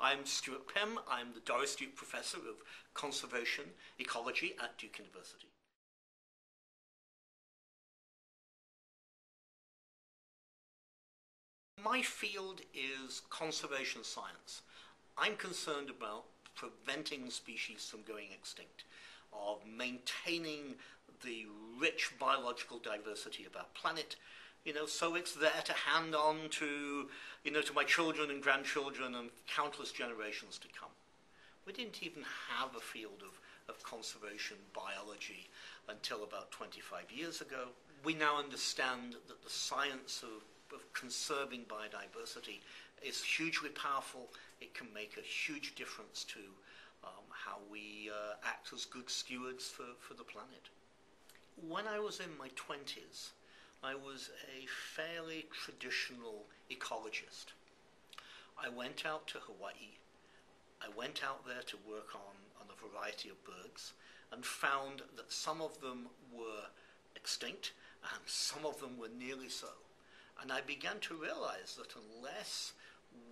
I'm Stuart Pimm. I'm the Doris Professor of Conservation Ecology at Duke University. My field is conservation science. I'm concerned about preventing species from going extinct, of maintaining the rich biological diversity of our planet, so it's there to hand on to, to my children and grandchildren and countless generations to come. We didn't even have a field of conservation biology until about 25 years ago. We now understand that the science of conserving biodiversity is hugely powerful. It can make a huge difference to how we act as good stewards for the planet. When I was in my 20s, I was a fairly traditional ecologist. I went out to Hawaii. I went out there to work on a variety of birds and found that some of them were extinct and some of them were nearly so. And I began to realize that unless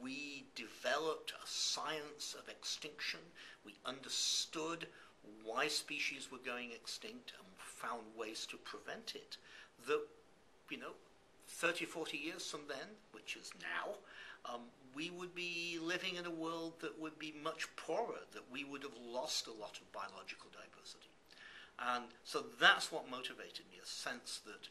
we developed a science of extinction, we understood why species were going extinct and found ways to prevent it, that 30, 40 years from then, which is now, we would be living in a world that would be much poorer, that we would have lost a lot of biological diversity. And so that's what motivated me, a sense that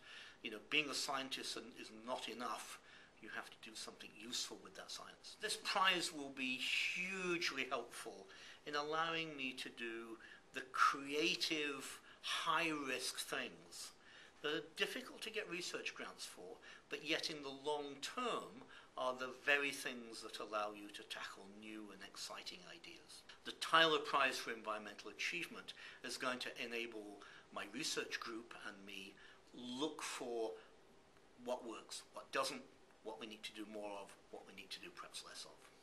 being a scientist is not enough. You have to do something useful with that science. This prize will be hugely helpful in allowing me to do the creative, high-risk things that are difficult to get research grants for, but yet in the long term are the very things that allow you to tackle new and exciting ideas. The Tyler Prize for Environmental Achievement is going to enable my research group and me look for what works, what doesn't, what we need to do more of, what we need to do perhaps less of.